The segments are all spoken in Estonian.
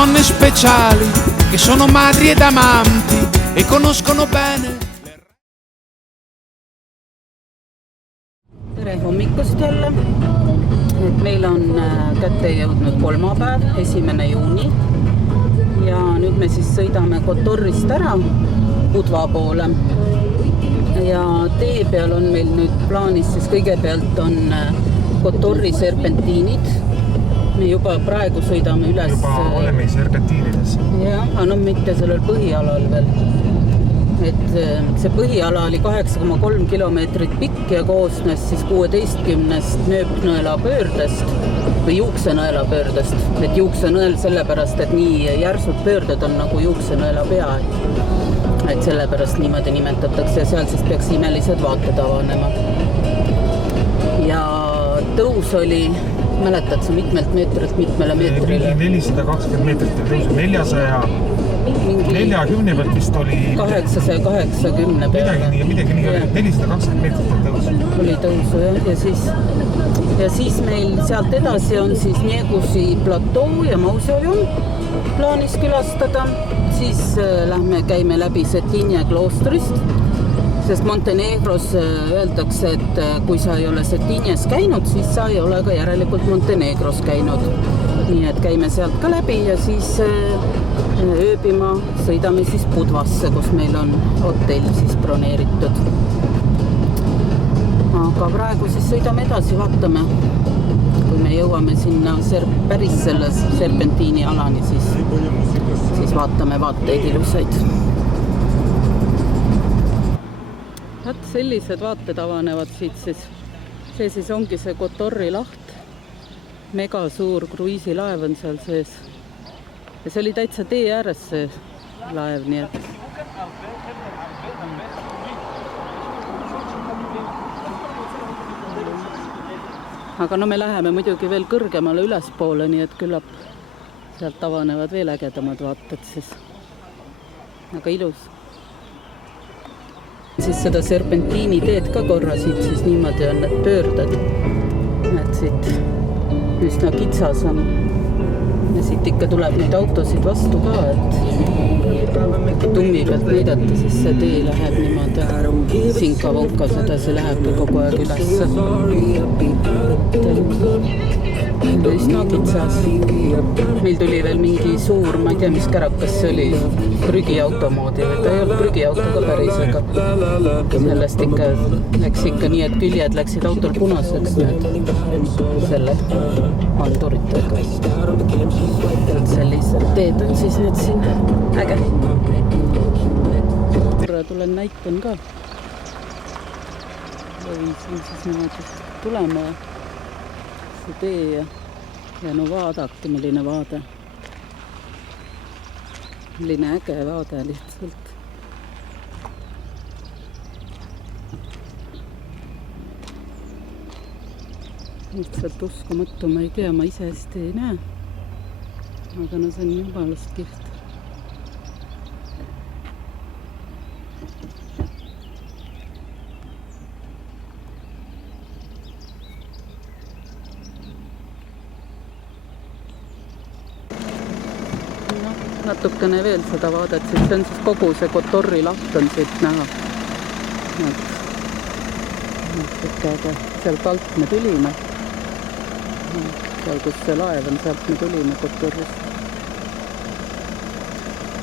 donne speciali che sono madri ed amanti e conoscono bene. Tere hommikust jälle. Et meil on kätte jõudnud kolmapäev, 1. juuni. Ja nüüd me siis sõidame Kotorrist ära Budva poole. Ja tee peal on meil nüüd plaanis, siis kõigepealt on Kotorri serpentiinid. Me juba praegu sõidame üles. Juba oleme serpentiinides. Jah, aga mitte sellel põhialal veel. Et see põhiala oli 8,3 kilomeetrit pikk ja koosnes siis 16 nööpnõela pöördest või juuksenõela pöördest. Et juuksenõel sellepärast, et nii järsud pöörded on nagu juuksenõela pea. Et sellepärast niimoodi nimetatakse ja seal siis peaks imelised vaated avanema. Ja tõus oli, mäletad sa mitmelt meetrilt mitmele meetrile? 420 meetrit tõus, 440 pealt vist oli 880 peale. Midagi nii oli, 420 meetrit tõus. Oli tõusu jah. Ja siis meil sealt edasi on siis Niegusi platoo ja mausoleum plaanis külastada. Siis käime läbi Cetinje kloostrist, sest Montenegros öeldakse, et kui sa ei ole Cetinjes käinud, siis sa ei ole ka järelikult Montenegros käinud. Nii et käime sealt ka läbi ja siis ööbima sõidame siis Budvasse, kus meil on hotell siis broneeritud. Aga praegu siis sõidame edasi, vaatame. Kui me jõuame sinna päris selle serpentiini alani, siis vaatame vaateid ilusaid. Vaat sellised vaated avanevad siit siis. See siis ongi see Kotorri laht. Mega suur kruiisilaev on seal sees. Ja see oli täitsa tee ääres see laev, nii et. Aga no me läheme muidugi veel kõrgemale ülespoole, nii et küllap sealt avanevad veel ägedamad vaated siis. Aga ilus. Siis seda serpentiini teed ka korra siit siis niimoodi on need pöörded. Et siit üsna kitsas on. Ja siit ikka tuleb neid autosid vastu ka, et tummi pealt näidata, siis see tee läheb niimoodi sinka-vonka, see lähebki kogu aeg ülesse. Üsna kitsas. Meil tuli veel mingi suur, ma ei tea, mis kärakas see oli, prügiauto moodi, või ta ei olnud prügiauto ka päris, aga sellest ikka läks ikka nii, et küljed läksid autol punaseks need selle anduritega. Sellised teed on siis need siin äge. Korra tulen näitan ka. Viisin siis niimoodi tulema see tee ja no vaadake, milline vaade. Milline äge vaade lihtsalt. Lihtsalt uskumatu, ma ei tea, ma ise hästi ei näe. Aga no see on jumalast kihvt. Natukene veel seda vaadet, siis see on siis kogu see Kotorri laht on siit näha. Sealt alt me tulime. Seal, kus see laev on, sealt me tulime Kotorrist.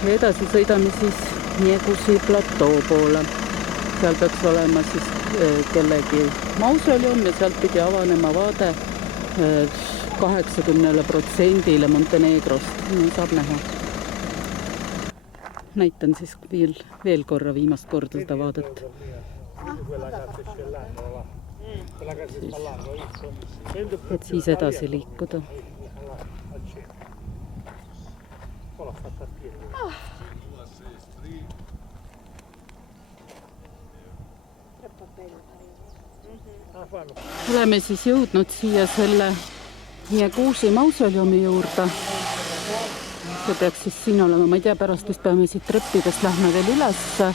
Ja edasi sõidame siis Niegusi platoo poole. Seal peaks olema siis kellegi mausoleum ja sealt pidi avanema vaade 80% Montenegrost. Saab näha. Näitan siis veel korra viimast korda seda vaadet. Et siis edasi liikuda. Oleme siis jõudnud siia selle Niegusi mausoleumi juurde. See peaks siis siin olema, ma ei tea, pärast vist peame siit treppidest lähme veel üles ja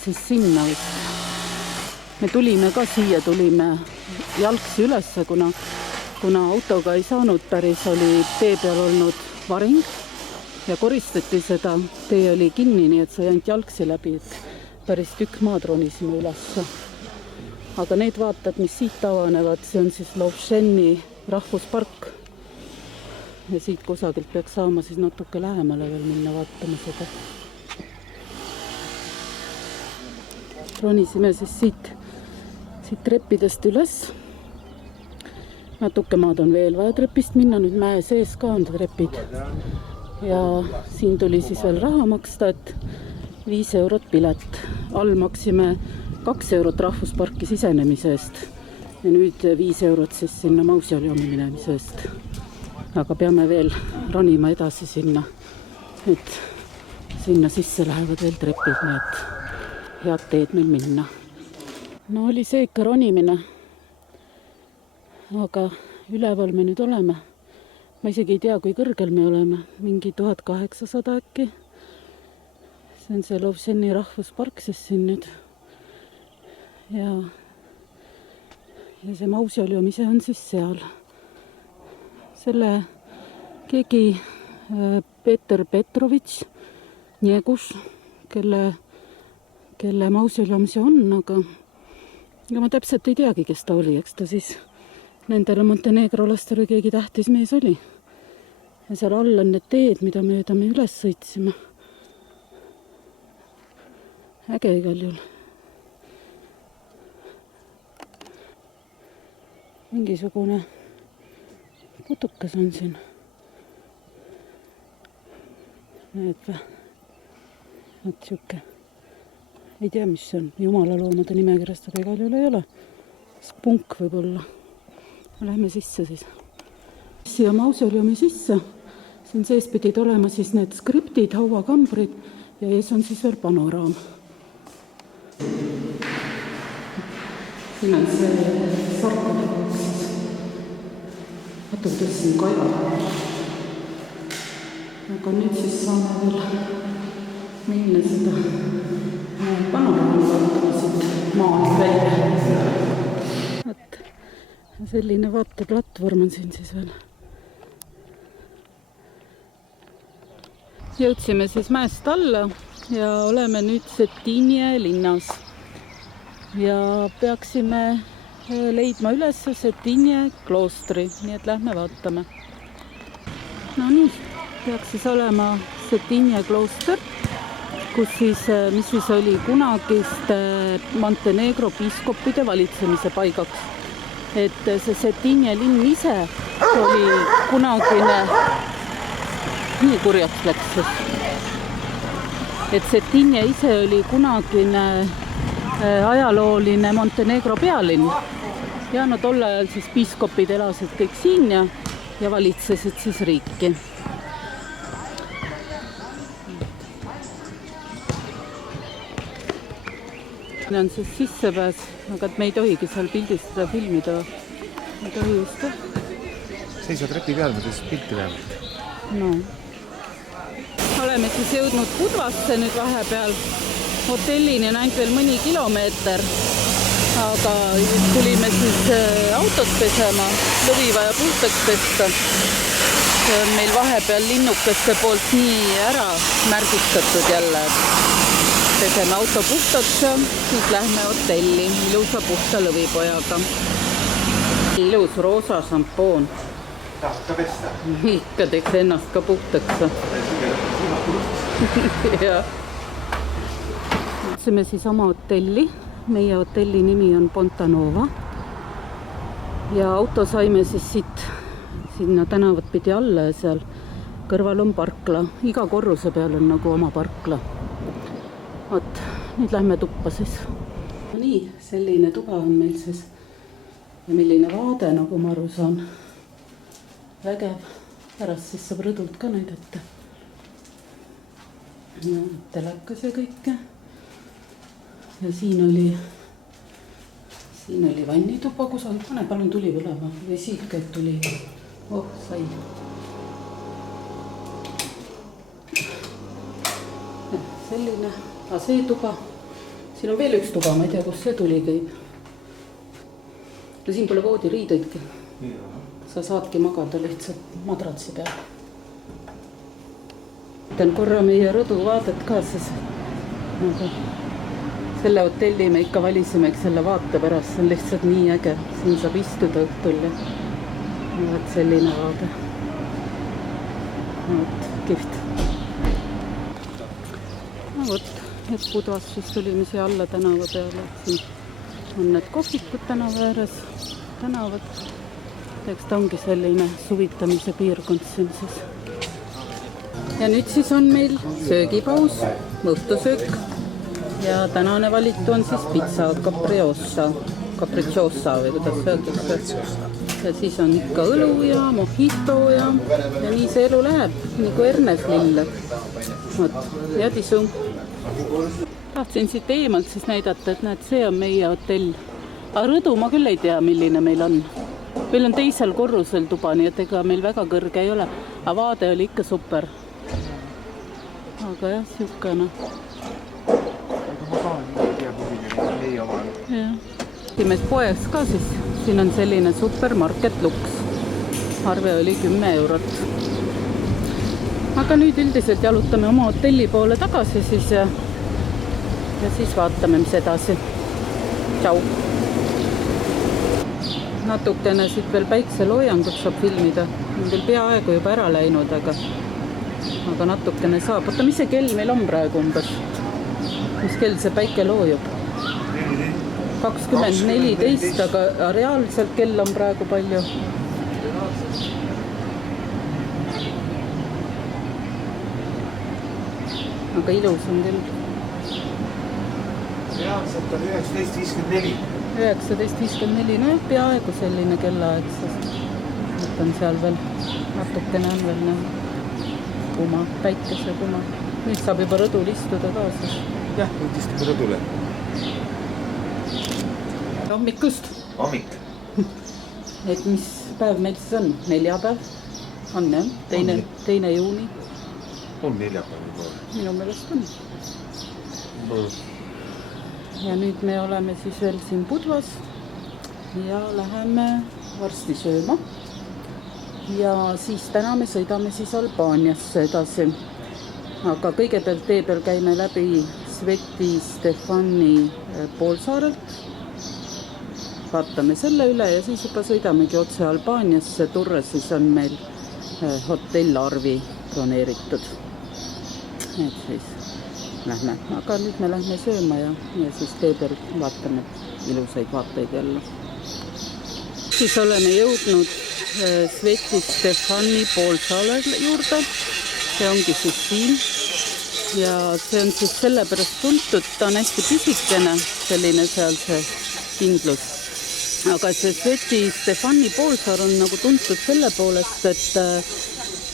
siis sinna vist. Me tulime ka siia, tulime jalgsi ülesse, kuna autoga ei saanud päris, oli tee peal olnud varing ja koristati seda, tee oli kinni, nii et sai ainult jalgsi läbi, et päris tükk maad ronisime üles. Aga need vaatad, mis siit avanevad, see on siis Lovšeni rahvuspark. Ja siit kusagilt peaks saama siis natuke lähemale veel minna vaatama seda. Ronisime siis siit treppidest üles. Natuke maad on veel vaja trepist minna, nüüd mäe sees ka on trepid. Ja siin tuli siis veel raha maksta, et 5 eurot pilet. All maksime 2 eurot rahvusparki sisenemise eest. Ja nüüd 5 eurot siis sinna mausoleumi minemise eest. Aga peame veel ronima edasi sinna. Et sinna sisse lähevad veel trepid, nii et head teed meil minna. No oli see ikka ronimine. Aga üleval me nüüd oleme. Ma isegi ei tea, kui kõrgel me oleme. Mingi 1800 äkki. See on see Lovšeni rahvuspark siis siin nüüd. Ja see mausoleum ise on siis seal. Selle keegi Peeter Petrovitš Njegus, kelle mausoleum see on, aga ma täpselt ei teagi, kes ta oli, eks ta siis nendele montenegrolastele keegi tähtis mees oli. Ja seal all on need teed, mida mööda me üles sõitsime. Äge igal juhul. Mingisugune putukas on siin. Näed või? Näed siuke. Ei tea, mis see on. Jumalaloomade nimekirjast, aga igal juhul ei ole. Spunk võib olla. Läheme sisse siis. Siia mausoleumi sisse. Siin sees pidid olema siis need skriptid, hauakambrid ja ees on siis veel panoraam. Siin on see sarkade siis. Vaatub siin kaeva. Aga nüüd siis saame veel minna seda panoraami vaatama siit maalt välja. Selline vaateplatvorm on siin siis veel. Jõudsime siis mäest alla ja oleme nüüd Cetinje linnas. Ja peaksime leidma üles Cetinje kloostri, nii et lähme vaatame. No nii, peaks siis olema Cetinje klooster, mis siis oli kunagiste Montenegro piiskopide valitsemise paigaks. Et see Cetinje linn ise oli kunagine, nii kurjaks läks siis. Et Cetinje ise oli kunagine ajalooline Montenegro pealinn. Ja no tol ajal siis piiskopid elasid kõik siin ja valitsesid siis riiki. See on siis sissepääs, aga me ei tohigi seal pildistada, filmida. Ei tohi just. Seisvad trepi peal, ma tõesti pilti vähemalt. No. Oleme siis jõudnud Budvasse nüüd vahepeal. Hotellini on ainult veel mõni kilomeeter. Aga tulime siis autot pesema. Lõvi vaja puhtaks pesta. See on meil vahepeal linnukeste poolt nii ära märgistatud jälle. Peseme auto puhtaks ja siis lähme hotelli ilusa puhta lõvipojaga. Ilus roosa šampoon. Tahad ka pesta? Ikka teeks ennast ka puhtaks. Ja. Läksime siis oma hotelli. Meie hotelli nimi on Pontanova. Ja auto saime siis siit sinna tänavat pidi alla ja seal kõrval on parkla. Iga korruse peal on nagu oma parkla. Oot, nüüd lähme tuppa siis. Nii, selline tuba on meil siis. Ja milline vaade, nagu ma aru saan. Vägev. Pärast siis saab rõdult ka näidata. Ja telekas ja kõike. Ja siin oli vannituba kusagil. Pane palun tuli põlema. Või siit käib tuli. Oh, sai. Ja, selline. Aga see tuba, siin on veel üks tuba, ma ei tea, kus see tuli käib. Ja siin pole voodiriideidki. Sa saadki magada lihtsalt madratsi peal. näitan korra meie rõduvaadet ka siis. Aga selle hotelli me ikka valisime selle vaate pärast, see on lihtsalt nii äge. Siin saab istuda õhtul ja vaat selline vaade. Vot, kihvt. No vot, et Budvas siis tulime siia alla tänava peale. Siin on need kohvikud tänava ääres, tänavad. Eks ta ongi selline suvitamise piirkond siin siis. Ja nüüd siis on meil söögipaus, õhtusöök. Ja tänane valitu on siis pizza capricciosa või kuidas öeldakse. Ja siis on ikka õlu ja mojito ja nii see elu läheb, nagu Ernes Lill. Ja tisu. Tahtsin siit eemalt siis näidata, et näed, see on meie hotell. Aga rõdu ma küll ei tea, milline meil on. Meil on teisel korrusel tuba, nii et ega meil väga kõrge ei ole. Aga vaade oli ikka super. Aga jah, siukene. Simes poes ka siis, siin on selline supermarket Lux. Arve oli 10 €. Aga nüüd üldiselt jalutame oma hotelli poole tagasi siis ja siis vaatame, mis edasi. Tšau! Natukene siit veel päikseloojangut saab filmida. On küll peaaegu juba ära läinud, aga natukene saab. Oota, mis see kell meil on praegu umbes? Mis kell see päike loojub? 20:14, aga reaalselt kell on praegu palju. Aga ilus on küll. Reaalselt on 19:54. 19:54, no jah, peaaegu selline kellaaeg. Et on seal veel, natukene on veel näha. Kuma, päikese kuma. Nüüd saab juba rõdul istuda ka siis. Jah, nüüd istume rõdule. Hommikust. Hommik. Et mis päev meil siis on? Neljapäev? On jah? 2. juuni? On neljapäev juba. Minu meelest on. Ja nüüd me oleme siis veel siin Budvas ja läheme varsti sööma. Ja siis täna me sõidame siis Albaaniasse edasi. Aga kõigepealt tee peal käime läbi Sveti Stefani poolsaarelt. Vaatame selle üle ja siis juba sõidamegi otse Albaaniasse. Turres siis on meil hotell Arvi broneeritud. Et siis lähme. Aga nüüd me lähme sööma ja siis tee peal vaatame ilusaid vaateid jälle. Siis oleme jõudnud Sveti Stefani poolsaale juurde. See ongi siis siin. Ja see on siis sellepärast tuntud, ta on hästi pisikene, selline seal see kindlus. Aga see Sveti Stefani poolsaar on nagu tuntud selle poolest,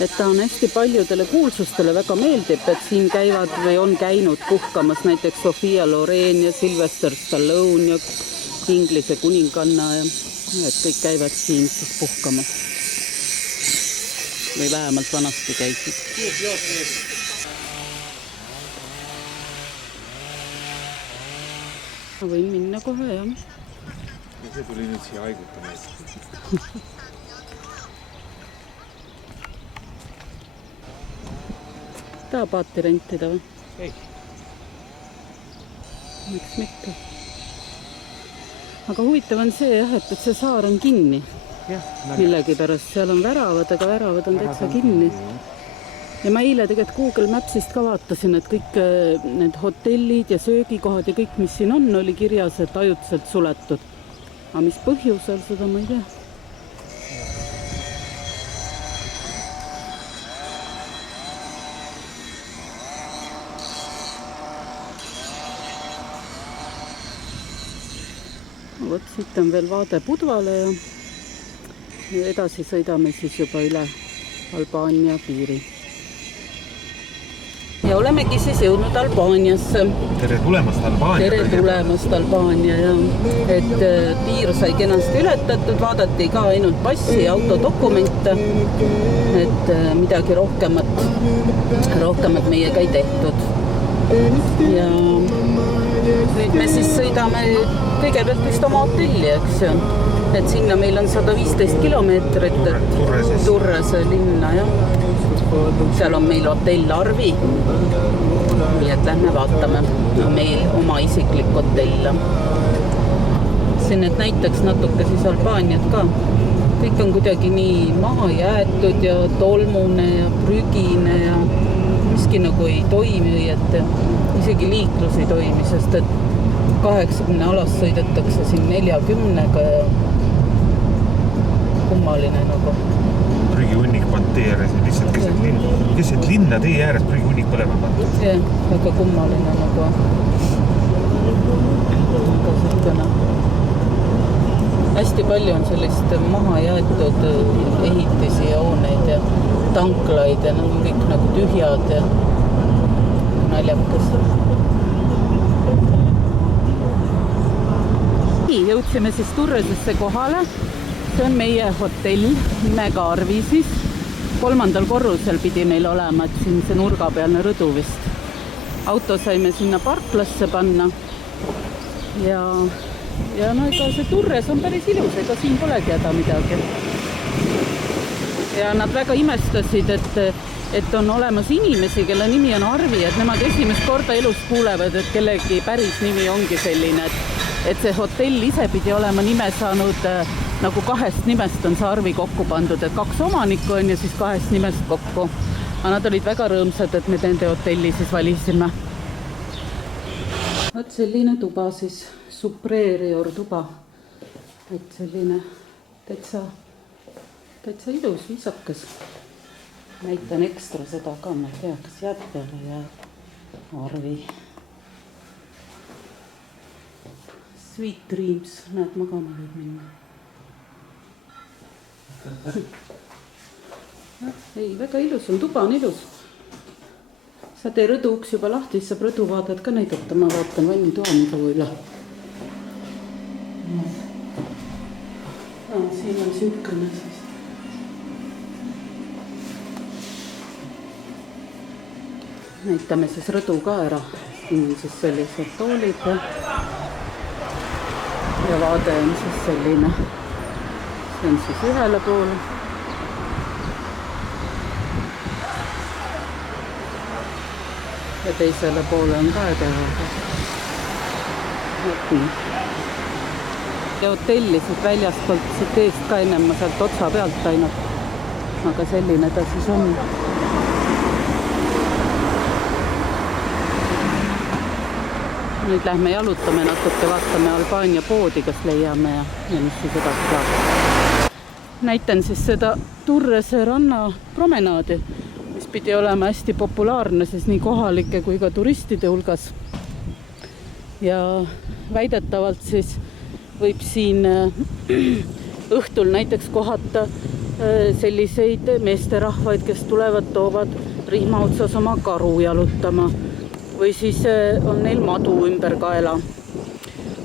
et ta on hästi paljudele kuulsustele väga meeldib, et siin käivad või on käinud puhkamas näiteks Sofia Loren ja Sylvester Stallone ja Inglise kuninganna ja et kõik käivad siin siis puhkamas. Või vähemalt vanasti käisid. Ma võin minna kohe, jah. Ja see tuli nüüd siia haigutama. Taha paati rentida või? Ei. Miks mitte? Aga huvitav on see jah, et see saar on kinni. Millegi pärast. Seal on väravad, aga väravad on täitsa kinni. Ja ma eile tegelikult Google Mapsist ka vaatasin, et kõik need hotellid ja söögikohad ja kõik, mis siin on, oli kirjas, et ajutiselt suletud. Aga mis põhjusel, seda ma ei tea. Vot siit on veel vaade Budvale ja edasi sõidame siis juba üle Albaania piiri. Ja olemegi siis jõudnud Albaaniasse. Tere tulemast Albaania. Tere tulemast Albaania, jah. Et piir sai kenasti ületatud, vaadati ka ainult passi ja autodokumente. Et midagi rohkemat meiega ei tehtud. Ja nüüd me siis sõidame kõigepealt vist oma hotelli, eks ju. et sinna meil on 115 kilomeetrit, et Turrese linna, jah. Seal on meil hotell Arvi. Nii et lähme vaatame meil oma isiklik hotell. Siin et näiteks natuke siis Albaaniat ka. Kõik on kuidagi nii maha jäetud ja tolmune ja prügine ja miski nagu ei toimi, et isegi liiklus ei toimi, sest et 80 alas sõidetakse siin 40-ga ja kummaline nagu. Prügihunnik panteeres lihtsalt keset linna tee ääres prügihunnik põlema pannud. Jah, väga kummaline nagu. Hästi palju on sellist maha jäetud ehitisi ja hooneid ja tanklaid ja nagu kõik nagu tühjad ja naljakas. Jõudsime siis Turresesse kohale. See on meie hotell nimega Arvi siis. 3. korrusel pidi meil olema, et siin see nurgapealne rõdu vist. Auto saime sinna parklasse panna ja no ega see Turres on päris ilus, ega siin polegi häda midagi. Ja nad väga imestasid, et on olemas inimesi, kelle nimi on Arvi, et nemad esimest korda elus kuulevad, et kellegi päris nimi ongi selline, et see hotell ise pidi olema nime saanud nagu 2 nimest on see Arvi kokku pandud, et 2 omanikku on ja siis 2 nimest kokku. Aga nad olid väga rõõmsad, et me nende hotelli siis valisime. Võt selline tuba siis, superior tuba. Et selline täitsa ilus, viisakas. Näitan ekstra seda ka, ma ei tea, kas jääb peale ja Arvi. Sweet dreams, näed, magama võib minna. Ei, väga ilus on, tuba on ilus. Sa tee rõdu uks juba lahti, siis saab rõdu vaadad ka näidata, ma vaatan vannitoa nagu üle. Siin on sülkane siis. Näitame siis rõdu ka ära. Siin on siis sellised toolid ja vaade on siis selline. See on siis ühele poole. Ja teisele poole on ka edevaga. Ja hotelli siit väljaspoolt siit eest ka ennem ma sealt otsa pealt ainult. Aga selline ta siis on. Nüüd lähme jalutame natuke, vaatame Albaania poodi, kas leiame ja mis siis edasi saab. Näitan siis seda Turrese ranna promenaadi, mis pidi olema hästi populaarne siis nii kohalike kui ka turistide hulgas. Ja väidetavalt siis võib siin õhtul näiteks kohata selliseid meesterahvaid, kes tulevad, toovad rihma otsas oma karu jalutama. Või siis on neil madu ümber kaela.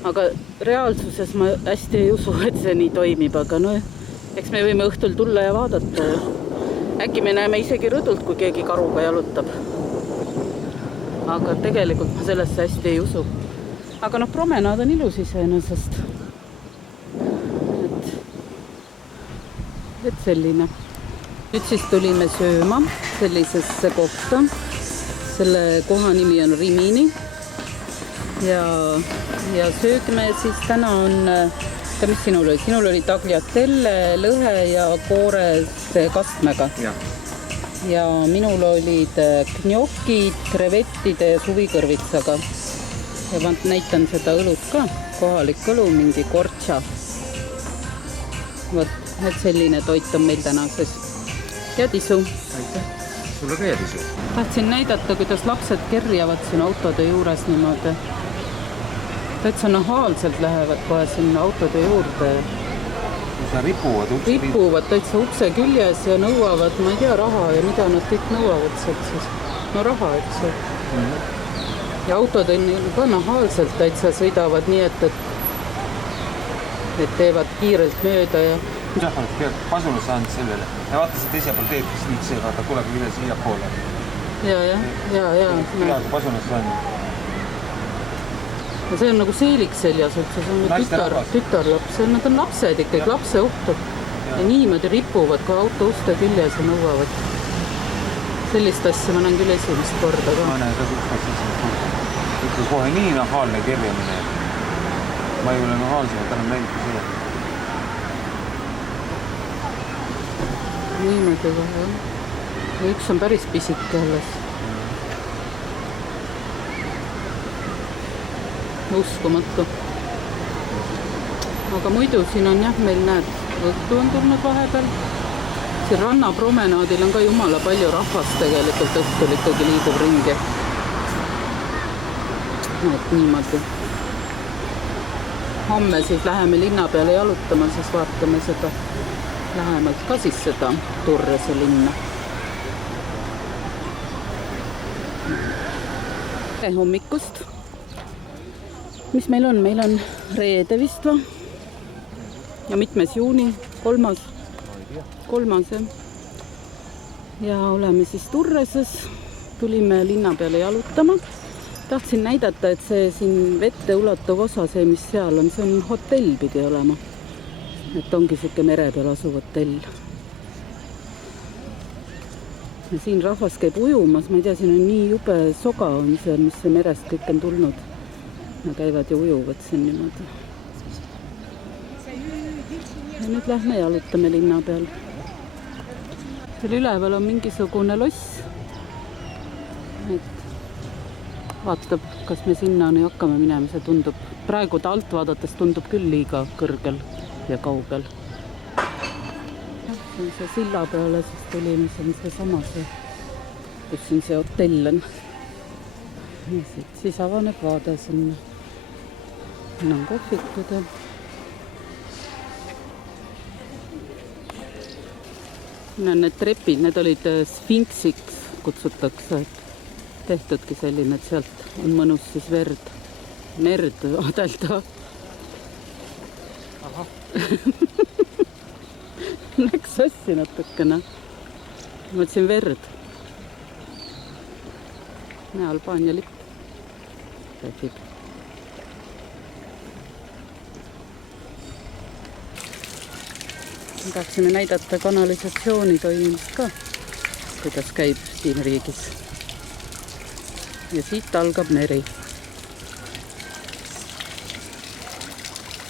Aga reaalsuses ma hästi ei usu, et see nii toimib, aga no, eks me võime õhtul tulla ja vaadata. Äkki me näeme isegi rõdult, kui keegi karuga jalutab. Aga tegelikult ma sellesse hästi ei usu. Aga noh, promenaad on ilus iseenesest. Et selline. Nüüd siis tulime sööma sellisesse kohta. Selle koha nimi on Rimini ja söögme siis täna on, mis sinul oli? Sinul oli tagliatelle, lõhe ja koorese kastmega. Ja minul olid gnjokid, krevettide ja suvikõrvitsaga. Ja näitan seda õlut ka, kohalik õlu, mingi kortša. Võt, et selline toit on meil tänases. Ja tisu. Aitäh. Sulle ka jäädisu. Tahtsin näidata, kuidas lapsed kerjavad siin autode juures niimoodi. Täitsa nahaalselt lähevad kohe sinna autode juurde. Nad ripuvad täitsa ukse küljes ja nõuavad, ma ei tea, raha ja mida nad kõik nõuavad sealt siis. No raha, eks ju. Ja autod on ka nahaalselt täitsa sõidavad nii, et teevad kiirelt mööda ja Jah, pead pasunas saanud sellele. Ja vaata see teise pool teed, kes nüüd see vaata tuleb üle siia poole. Ja. Peaaegu pasunas saanud. ja see on nagu seelik seljas üldse, see on tütarlaps, nad on lapsed ikkagi, lapseohtud. Ja niimoodi ripuvad ka auto uste küljes ja nõuavad. Sellist asja ma näen küll esimest korda ka. Ma näen ka ikka kohe nii nahaalne kerjamine. Ma ei ole nahaalsemalt enam näinud kui seda. Niimoodi kohe, jah. Ja üks on päris pisike alles. Uskumatu. Aga muidu siin on jah, meil näed, õhtu on tulnud vahepeal. Siin rannapromenaadil on ka jumala palju rahvast tegelikult õhtul ikkagi liigub ringi. Et niimoodi. Homme siis läheme linna peale jalutama, siis vaatame seda lähemalt ka siis seda Turrese linna. Hommikust. Mis meil on? Meil on reede vist va? Ja mitmes juuni? Kolmas, jah. Ja oleme siis Turreses. Tulime linna peale jalutama. Tahtsin näidata, et see siin vette ulatuv osa, see mis seal on, see on hotell pidi olema. Et ongi siuke mere peal asuv hotell. Ja siin rahvas käib ujumas, ma ei tea, siin on nii jube soga on see, mis see merest kõik on tulnud. Ja käivad ja ujuvad siin niimoodi. Ja nüüd lähme jalutame linna peal. Seal üleval on mingisugune loss. Et vaatab, kas me sinna hakkame minema, see tundub. Praegu ta alt vaadates tundub küll liiga kõrgel ja kaugel. See silla peale siis tulime, see on see sama see, kus siin see hotell on. Ja siis avaneb vaade sinna. Siin on kohvikud ja siin on need trepid, need olid sfinksiks kutsutakse, et tehtudki selline, et sealt on mõnus siis merd adelda. Aha. Läks sassi natukene. Mõtlesin verd. Näe, Albaania lipp. Räägib. Tahtsime näidata kanalisatsiooni toimimist ka, kuidas käib siin riigis. Ja siit algab meri.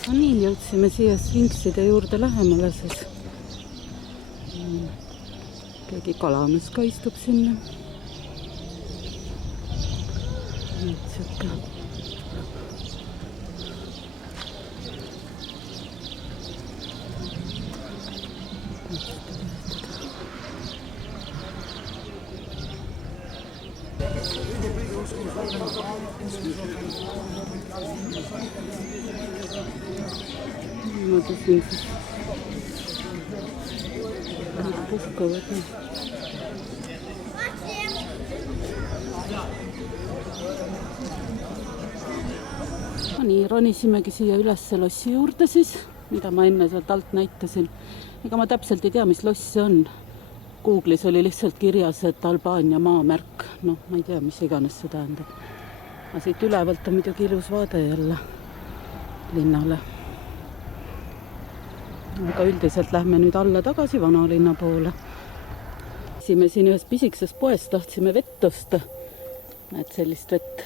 No nii, jõudsime siia sfinkside juurde lähemale, siis keegi kalamees ka istub sinna. Nüüd siuke. Niimoodi siin siis puhkavad. Nii, ronisimegi siia üles lossi juurde siis, mida ma enne sealt alt näitasin. Ega ma täpselt ei tea, mis loss see on. Google'is oli lihtsalt kirjas, et Albaania maamärk. No, ma ei tea, mis iganes see tähendab. Aga siit ülevalt on muidugi ilus vaade jälle linnale. Aga üldiselt lähme nüüd alla tagasi vanalinna poole. Me siin ühes pisikses poes tahtsime vett osta. Et sellist vett.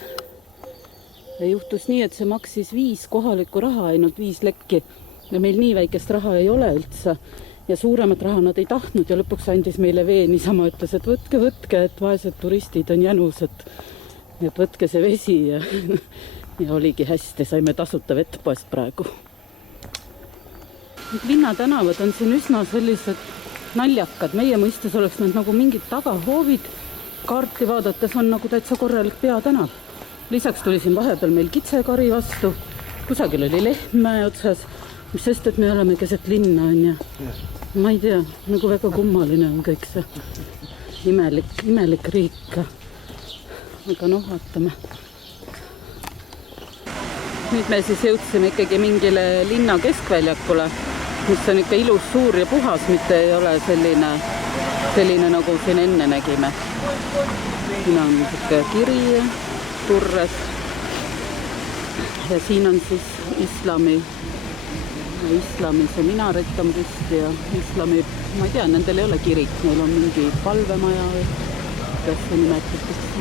Ja juhtus nii, et see maksis 5 kohalikku raha, ainult 5 lekki. Ja meil nii väikest raha ei ole üldse. Ja suuremat raha nad ei tahtnud ja lõpuks andis meile vee niisama, ütles, et võtke, et vaesed turistid on jänus, et võtke see vesi ja, ja oligi hästi, saime tasuta vett poest praegu. Linnatänavad on siin üsna sellised naljakad. Meie mõistes oleks need nagu mingid tagahoovid. Kaarti vaadates on nagu täitsa korralik peatänav. Lisaks tuli siin vahepeal meil kitsekari vastu. Kusagil oli Lehtmäe otsas. Mis sest, et me oleme keset linna on ja ma ei tea, nagu väga kummaline on kõik see imelik riik. Aga noh, vaatame. Nüüd me siis jõudsime ikkagi mingile linna keskväljakule, mis on ikka ilus, suur ja puhas, mitte ei ole selline nagu siin enne nägime. Siin on kiri Turres. ja siin on siis islami see minaret on püsti ja islami, ma ei tea, nendel ei ole kirik, neil on mingi palvemaja või kuidas see nimetatakse.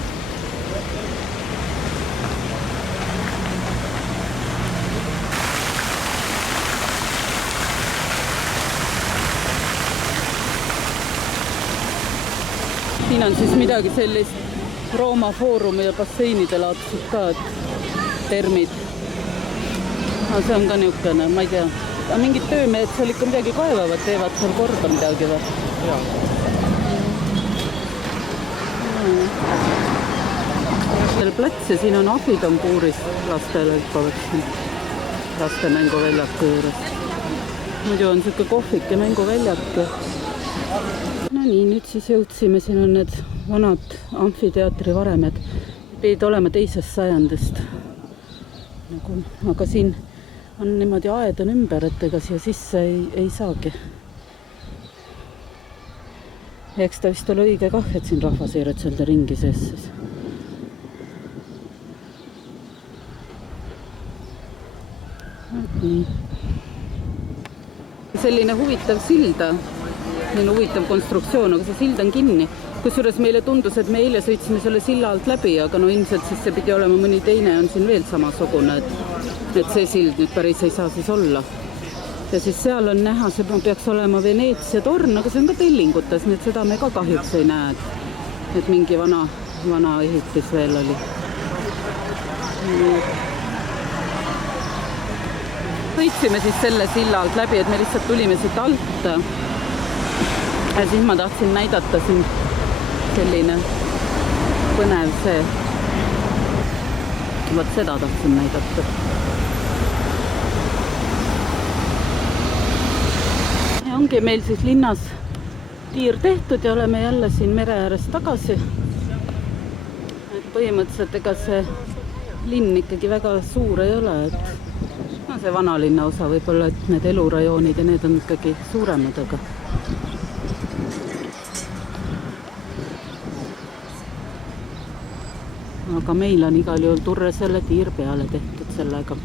Siin on siis midagi sellist Rooma foorumi ja basseinide laadset ka, et termid. No, see on ka niisugune, ma ei tea, mingid töömehed seal ikka midagi kaevavad, teevad seal korda midagi või? Jaa. Seal plats ja siin on ahvid on puuris lastele hüppavad laste mänguväljaku juures. Muidu on niisugune kohvik ja mänguväljak. No nii, nüüd siis jõudsime, siin on need vanad amfiteatri varemed. Pidid olema 2. sajandist. Aga siin on niimoodi aed on ümber, et ega siia sisse ei saagi. Ja eks ta vist ole õige kah, et siin rahvas ei rõtselda ringi sees siis. Nii. Selline huvitav silda. Siin on huvitav konstruktsioon, aga see sild on kinni. Kusjuures meile tundus, et me eile sõitsime selle silla alt läbi, aga no ilmselt siis see pidi olema mõni teine on siin veel samasugune, et see sild nüüd päris ei saa siis olla. Ja siis seal on näha, see peaks olema Veneetsia torn, aga see on ka tellingutes, nii et seda me ka kahjuks ei näe, et mingi vana ehitis veel oli. Sõitsime siis selle silla alt läbi, et me lihtsalt tulime siit alt. Ja siis ma tahtsin näidata siin selline põnev see. Vaat seda tahtsin näidata. Ja ongi meil siis linnas tiir tehtud ja oleme jälle siin mere ääres tagasi. Et põhimõtteliselt ega see linn ikkagi väga suur ei ole, et no see vanalinna osa võib-olla, et need elurajoonid ja need on ikkagi suuremad, aga meil on igal juhul Turresele tiir peale tehtud sellega.